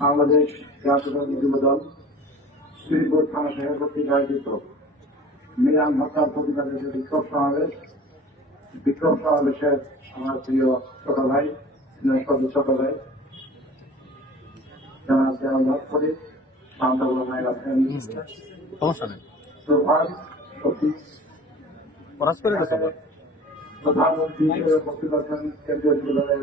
বাংলাদেশ জাতীয়তাবাদী যুব দল শ্রীপুর থানা শাখা কর্তৃক আয়োজিত মিলান হত্যার প্রতিবাদে বিক্ষোভ সমাবেশ বিক্ষোভ সমাবেশের আমার প্রিয় ছোট ভাই স্নেহপদ ছোট ভাই জানা প্রধানমন্ত্রী উপস্থিত আছেন কেন্দ্রীয় যুবদলের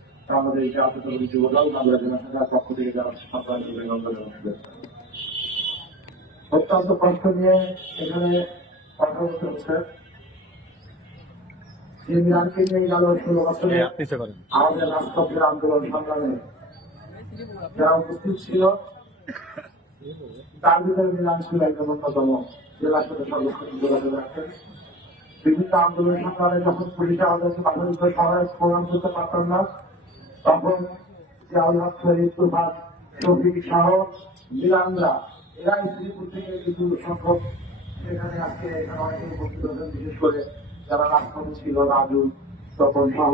আমাদের এই জাতীয় যুব দল বাংলা শাখার পক্ষ থেকে যারা সরকারি অভিনন্দন অত্যন্ত কষ্ট নিয়ে এখানে কথা বলতে হচ্ছে। ইমরানকে নিয়ে গেল ষোলো বছরে আমাদের রাষ্ট্রপতির আন্দোলন সংগ্রামে যারা উপস্থিত ছিল তার ভিতরে মিলান ছিল একজন অন্যতম জেলার সাথে সর্বক্ষণ যোগাযোগ রাখতেন বিভিন্ন আন্দোলন সংগ্রামে যখন পুলিশে আমাদেরকে প্রাথমিক সহায়ক প্রদান করতে পারতাম না তখন হক শহীদ প্রভাত শফিক মিলানরা এরা শ্রীপুর থেকে কিছু সংখ্যক সেখানে আজকে অনেকে বিশেষ করে যারা রাষ্ট্রপতি ছিল রাজু তপন সহ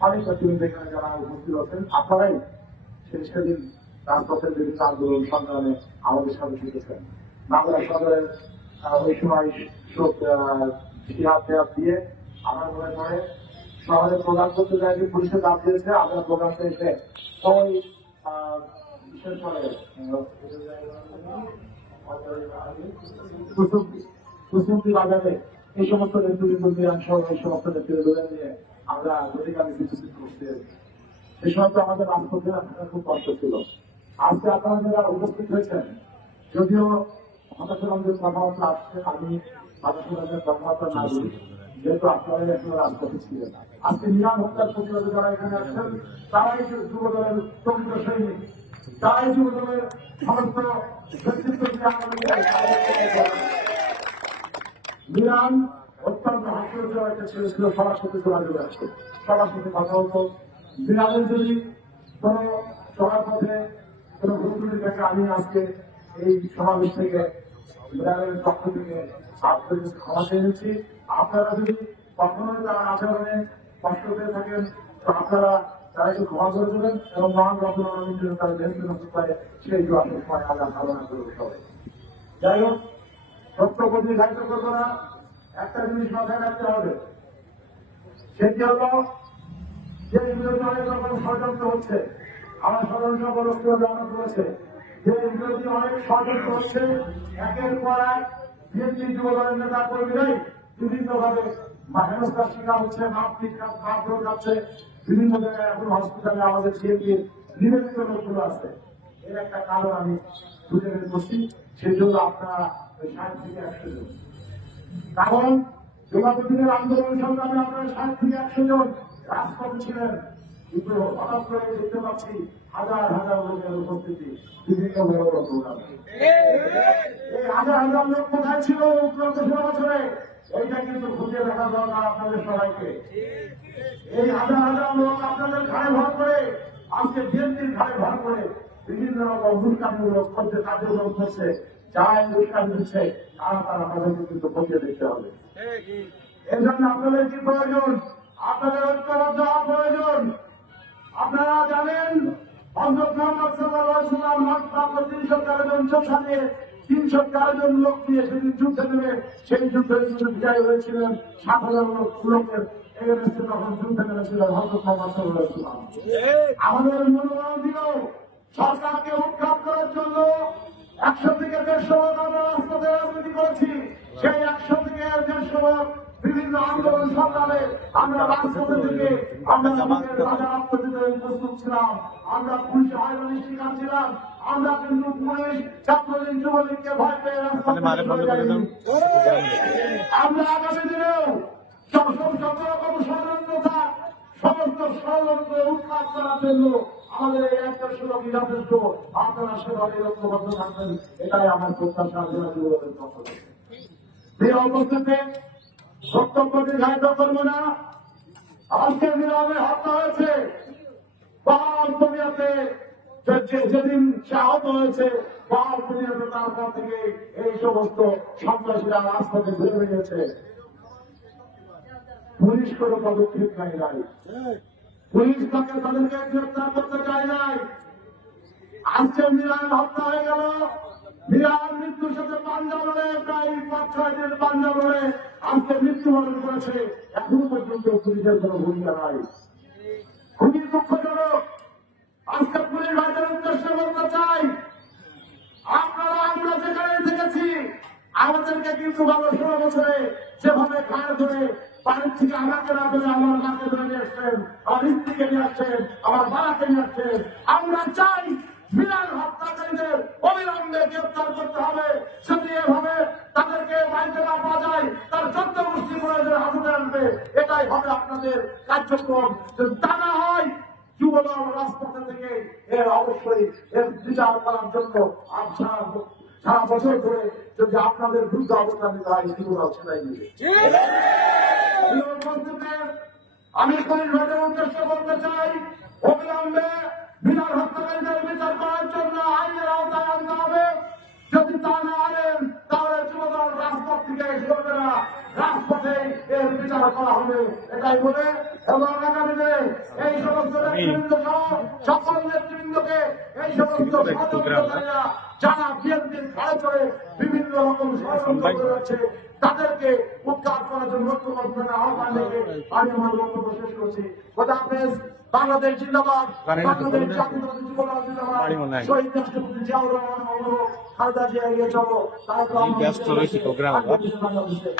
অনেক নেতৃবৃন্দ এখানে যারা উপস্থিত আছেন, আপনারাই সেই সেদিন রাজপথের বিভিন্ন আন্দোলন সংগ্রামে আমাদের সাথে শিখেছেন বাংলা সদরের ওই সময় দিয়ে আমার মনে পড়ে শহরে প্রোগ্রাম করতে যাই যে পুলিশে দাম দিয়েছে, আমরা প্রকাশ বিশেষ করে এই সমস্ত নেতৃবৃন্দ সহ এই সমস্ত নেতৃবৃন্দ নিয়ে আমরা গতিকালে কিছু করতে এই সময় তো আমাদের রাজপথে থাকা খুব কষ্ট ছিল। আজকে আপনারা যারা উপস্থিত হয়েছেন, যদিও হতাশার আমাদের কথাবার্তা আসছে আমি হতাশার কথাবার্তা না বলি যেহেতু আপনারা নিরাম হত্যার প্রতিবাদে যারা এখানে আসছেন তারাই যে যুব দলের প্রকৃত সৈনিক, তারাই যুব দলের সমস্ত আমাদের অত্যন্ত হাস্যকর একটা ছেলে ছিল সবার আছে। সবার সাথে কথা হতো বিরামের যদি কোন পথে কোন দেখে আমি আজকে এই সমাবেশ থেকে পক্ষ থেকে কষ্ট পেয়ে থাকেন এবং সেই জন্য সময় আমরা ধারণা করব সবাই একটা জিনিস মাথায় রাখতে হবে। সেটি হল, যে বিরোধী অনেক ষড়যন্ত্র হচ্ছে, আমার সাধারণ সকলকেও জানা করেছে বিরোধী অনেক ষড়যন্ত্র হচ্ছে, একের পর এক বিএনপি যুব দলের নেতা কর্মীরাই বিভিন্ন ভাবে হেনস্থার শিকার হচ্ছে মাপড় যাচ্ছে। বিভিন্ন জায়গায় এখন হসপিটালে আমাদের বিএনপির নিবেদিত লোকগুলো আছে। এর একটা কারণ আমি খুঁজে বের করছি, সেই জন্য আপনারা ষাট থেকে একশো জন। কারণ যোগাযোগের আন্দোলন সংগ্রামে আপনারা ষাট থেকে একশো জন রাজপথে ছিলেন। কিন্তু হঠাৎ করে দেখতে পাচ্ছি হাজার হাজার লোকের উপস্থিতি। বিভিন্ন বড় বড় প্রোগ্রামে। এই হাজার হাজার লোক কোথায় ছিল উত্তরন্ত ষোলো বছরে? এইটা কিন্তু খুঁজে দেখা দরকার আপনাদের সবাইকে। এই হাজার হাজার লোক আপনাদের ঘাড়ে ভর করে আজকে বিএনপির ঘাড়ে ভর করে বিভিন্ন রকম দুষ্কামূলক করতে কার্যক্রম করছে। যারা দুষ্কাম দিচ্ছে তারা তারা আমাদেরকে কিন্তু খতিয়ে দেখতে হবে। এই জন্য আপনাদের কি প্রয়োজন? আপনাদের ঐক্যবদ্ধ হওয়া প্রয়োজন? আপনারা জানেন, হজরত মোহাম্মদ তিনশো জন তিনশো লোক নিয়ে সেদিন যুদ্ধে সেই যুদ্ধে বিজয় হয়েছিলেন, সাত হাজার লোক, লোকের এগেনস্টে তখন যুদ্ধে হজরত মোহাম্মদ আমাদের মনোবল দিল সরকারকে উৎখাত করার জন্য একশো থেকে দেড়শো লোক আমরা রাস্তাতে রাজনীতি করেছি। সেই একশো থেকে দেড়শো লোক বিভিন্ন আন্দোলন সংগ্রামে আমরা থেকে আমরা আমাদের রাজা আত্মদিতে প্রস্তুত ছিলাম। আমরা পুলিশ হয়রানির শিকার ছিলাম। আমরা কিন্তু পুলিশ ছাত্রলীগ যুবলীগকে ভয় পেয়ে আমরা আগামী দিনেও সকল সকল রকম ষড়যন্ত্র থাক সমস্ত ষড়যন্ত্র উৎখাত করার জন্য আমাদের এই একটা সুযোগই যথেষ্ট। আপনারা সেভাবে ঐক্যবদ্ধ থাকবেন। এটাই আমার প্রত্যাশা। জেলা যুবদলের পক্ষ থেকে উপস্থিতি বক্তব্য করব না, আজকে নিলামে হত্যা হয়েছে। যে- যেদিন সে আহত হয়েছে দুনিয়াতে তারপর থেকে এই সমস্ত সন্ত্রাসীরা রাজপথে ঘুরে বেরিয়েছে। পুলিশ কোনো পদক্ষেপ নেয় নাই। পুলিশ তাকে তাদেরকে গ্রেপ্তার করতে চায় নাই। আজকে মিরান হত্যা হয়ে গেল। মিরান মৃত্যুর সাথে পাঞ্জাব লড়ে প্রায় পাঁচ, ছয় দিন পাঞ্জাব লড়ে আজকে করেছে। পর্যন্ত পুলিশের ভূমিকা নাই। খুবই দুঃখজনক আজকে পুলিশ চাই, আপনারা আমরা যেখানে দেখেছি আমাদেরকে কিন্তু গত ষোলো বছরে যেভাবে খায় ধরে বাড়ির থেকে আমাকে না ধরে আমার মাকে ধরে নিয়ে আসছেন, আমার স্ত্রীকে নিয়ে আসছেন, আমার বাবাকে নিয়ে আসছেন, আমরা চাই বিরাট হত্যাকারীদের অবিলম্বে গ্রেপ্তার করতে হবে যদি এভাবে তাদেরকে বাড়িতে না পাওয়া যায় তার চোদ্দ গোষ্ঠী মহিলাদের হাতে আনবে এটাই হবে আপনাদের কার্যক্রম যদি তা না হয় যুবদল রাজপথে থেকে এর অবশ্যই এর বিচার করার জন্য আর সারা সারা বছর ধরে যদি আপনাদের বিরুদ্ধে অবস্থান নিতে হয় যুবদল সেটাই নিবে। আমি পুলিশ ভাইদের উদ্দেশ্যে বলতে চাই অবিলম্বে বিনার হত্যাকারীদের বিচার করার জন্য আইনের আওতায় আনতে হবে। যদি তা না আনেন তাহলে যুবদল রাজপথ থেকে সরবে না রাজপথে এর বিচার করা হবে এটাই বলে এবং আগামী দিনে এই সমস্ত সকল নেতৃবৃন্দকে এই সমস্ত যারা বিএনপির খাড়ে করে বিভিন্ন রকম ষড়যন্ত্র করে তাদেরকে উদ্ধার করার জন্য ঐক্যবদ্ধ আহ্বান রেখে আমি আমার বক্তব্য শেষ করছি। খোদা হাফেজ বাংলাদেশ জিন্দাবাদ বাংলাদেশ? জাতীয়তাবাদী যুবদল জিন্দাবাদ। হয়। শহীদ রাষ্ট্রপতি জিয়াউর রহমান অনুরোধ খালেদা জিয়া এগিয়ে চলো। রয়েছে প্রোগ্রাম, বাংলাদেশে।